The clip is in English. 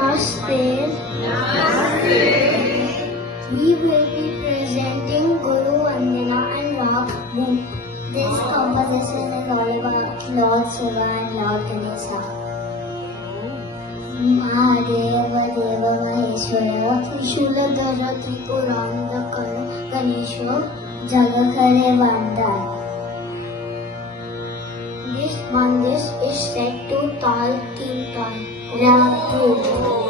Namaste. We will be presenting Guru Vandana and Rag Boom. This composition is all about Lord Shiva and Lord Ganesha. Mahadeva Deva Maheshwara Trishula Tripurandakara Ganesha Jagakhare Vandan. This bandage is set to Tal King Tal Rag Boom.